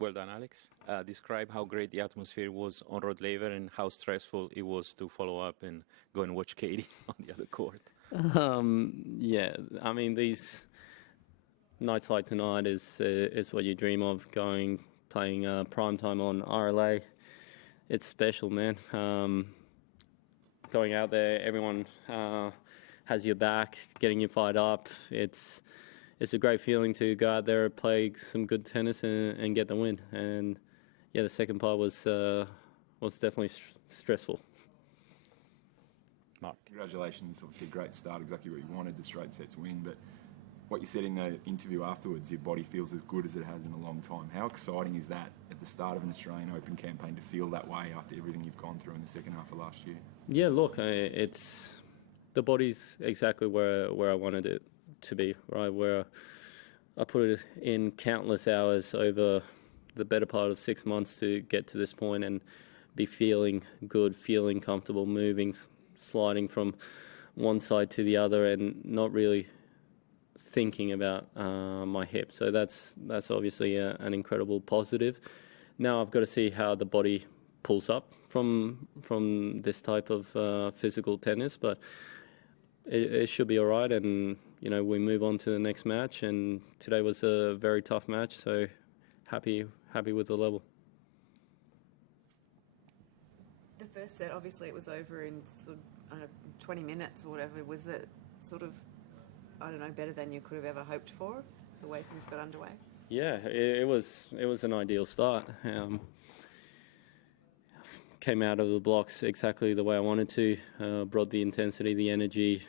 Well done, Alex. Describe how great the atmosphere was on Rod Laver and how stressful it was to follow up and go and watch Katie on the other court. Yeah, I mean, these nights like tonight is what you dream of, playing prime time on RLA. It's special, man. Going out there, everyone has your back, getting you fired up. It's a great feeling to go out there, play some good tennis, and get the win. And yeah, the second part was definitely stressful. Mark. Congratulations, obviously a great start, exactly what you wanted, the straight sets win, but what you said in the interview afterwards, your body feels as good as it has in a long time. How exciting is that at the start of an Australian Open campaign to feel that way after everything you've gone through in the second half of last year? Yeah, look, the body's exactly where I wanted it to be, right? Where I put it in countless hours over the better part of 6 months to get to this point and be feeling good, feeling comfortable, moving, sliding from one side to the other and not really thinking about my hip. So that's obviously an incredible positive. Now I've got to see how the body pulls up from this type of physical tennis, but it should be all right. And we move on to the next match, and today was a very tough match, so happy with the level. The first set, obviously it was over in sort of 20 minutes or whatever. Was it sort of, I don't know, better than you could have ever hoped for, the way things got underway? Yeah, it was an ideal start. Came out of the blocks exactly the way I wanted to, brought the intensity, the energy,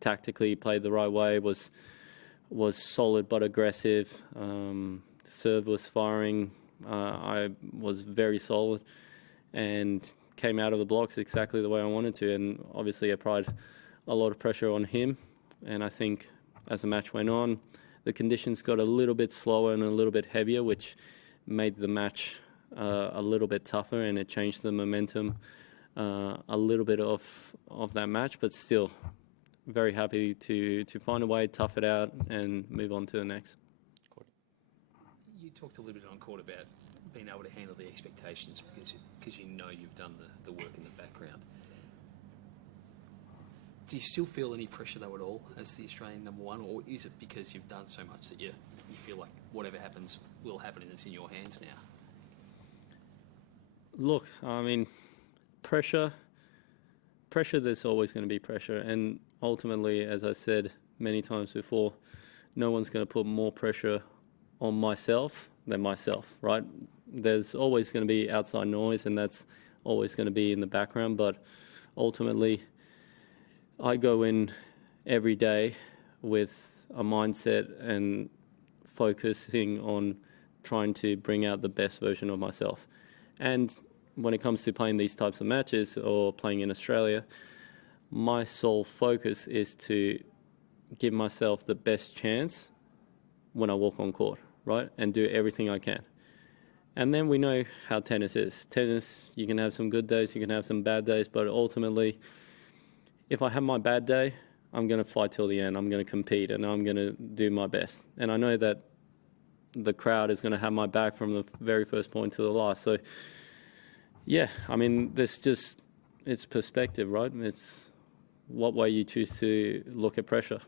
tactically played the right way, was solid but aggressive. The serve was firing. I was very solid and came out of the blocks exactly the way I wanted to. And obviously I applied a lot of pressure on him. And I think as the match went on, the conditions got a little bit slower and a little bit heavier, which made the match a little bit tougher, and it changed the momentum a little bit of that match. But still, very happy to find a way, tough it out, and move on to the next. You talked a little bit on court about being able to handle the expectations because you know you've done the work in the background. Do you still feel any pressure though at all as the Australian number one, or is it because you've done so much that you feel like whatever happens will happen and it's in your hands now? Look, I mean, pressure, there's always going to be pressure. And ultimately, as I said many times before, no one's going to put more pressure on myself than myself, right? There's always going to be outside noise, and that's always going to be in the background. But ultimately, I go in every day with a mindset and focusing on trying to bring out the best version of myself. And when it comes to playing these types of matches or playing in Australia, my sole focus is to give myself the best chance when I walk on court, right? And do everything I can. And then we know how tennis is. Tennis, you can have some good days, you can have some bad days, but ultimately, if I have my bad day, I'm going to fight till the end. I'm going to compete, and I'm going to do my best. And I know that the crowd is going to have my back from the very first point to the last. So, yeah, I mean, it's perspective, right? It's what way you choose to look at pressure.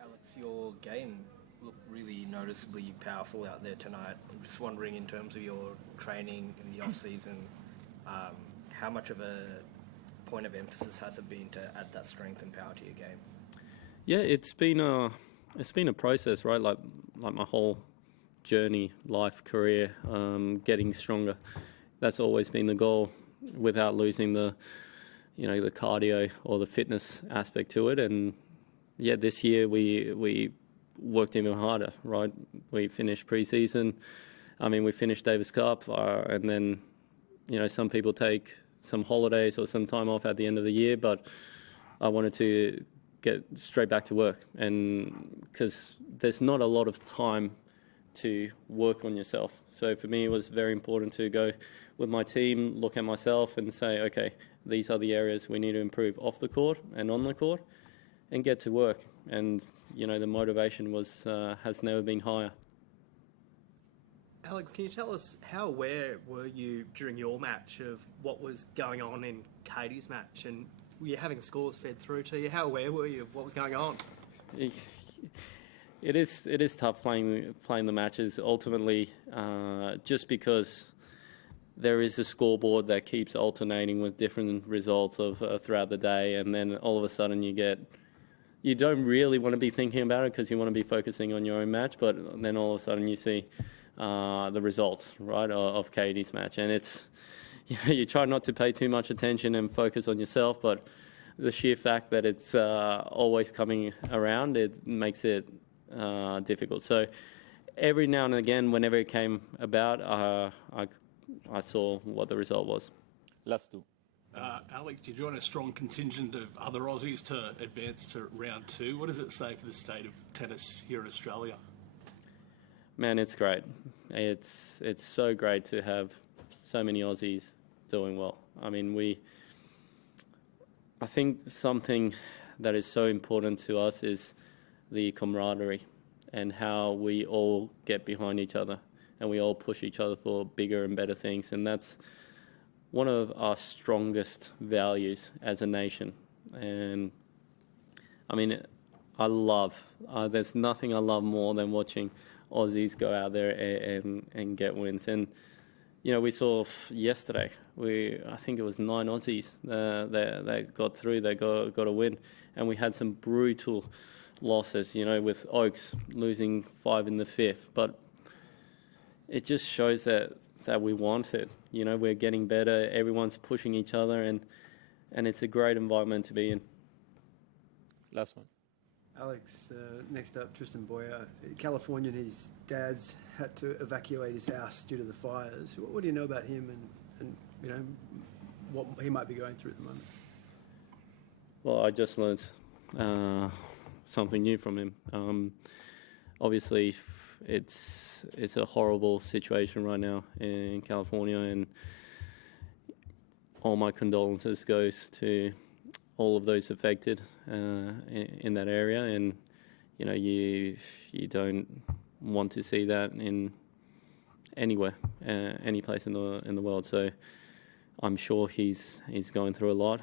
Alex, your game looked really noticeably powerful out there tonight. I'm just wondering, in terms of your training in the off-season, how much of a point of emphasis has it been to add that strength and power to your game? Yeah, it's been a process, right? Like my whole journey, life, career, getting stronger. That's always been the goal, without losing the cardio or the fitness aspect to it. And yeah, this year we worked even harder, right? We finished pre-season. I mean, we finished Davis Cup, and then some people take some holidays or some time off at the end of the year, but I wanted to get straight back to work, and because there's not a lot of time to work on yourself. So for me, it was very important to go with my team, look at myself and say, okay, these are the areas we need to improve off the court and on the court, and get to work. And the motivation has never been higher. Alex, can you tell us how aware were you during your match of what was going on in Katie's match, and were you having scores fed through to you? How aware were you of what was going on? It is tough playing the matches ultimately, just because there is a scoreboard that keeps alternating with different results of throughout the day, and then all of a sudden you don't really want to be thinking about it because you want to be focusing on your own match, but then all of a sudden you see the results, right, of Katie's match, and it's you try not to pay too much attention and focus on yourself, but the sheer fact that it's always coming around, it makes it difficult. So every now and again, whenever it came about, I saw what the result was. Last two. Alex, you join a strong contingent of other Aussies to advance to round 2. What does it say for the state of tennis here in Australia? Man, it's great. It's so great to have so many Aussies doing well. I mean, I think something that is so important to us is the camaraderie and how we all get behind each other and we all push each other for bigger and better things. And that's one of our strongest values as a nation. And I mean, there's nothing I love more than watching Aussies go out there and get wins. And, you know, we saw yesterday, I think it was 9 Aussies that got through, they got a win. And we had some brutal losses, you know, with Oaks losing 5 in the 5th. But it just shows that we want it. You know, we're getting better, everyone's pushing each other, and it's a great environment to be in. Last one. Alex, next up, Tristan Boyer. California, his dad's had to evacuate his house due to the fires. What do you know about him and you know, what he might be going through at the moment? Well, I just learned something new from him. Obviously, it's a horrible situation right now in California, and all my condolences goes to all of those affected in that area. And you know, you don't want to see that in anywhere, any place in the world. So I'm sure he's going through a lot.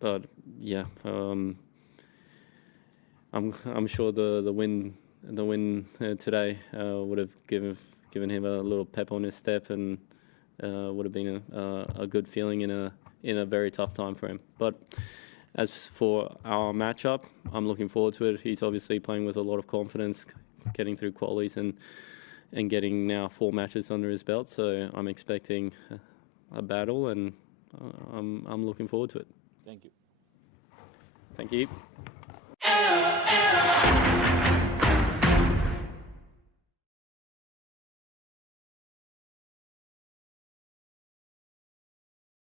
But yeah, I'm sure the win today would have given him a little pep on his step, and would have been a good feeling in a very tough time for him. But as for our matchup, I'm looking forward to it. He's obviously playing with a lot of confidence, getting through qualies and getting now 4 matches under his belt. So I'm expecting a battle, and I'm looking forward to it. Thank you. Thank you.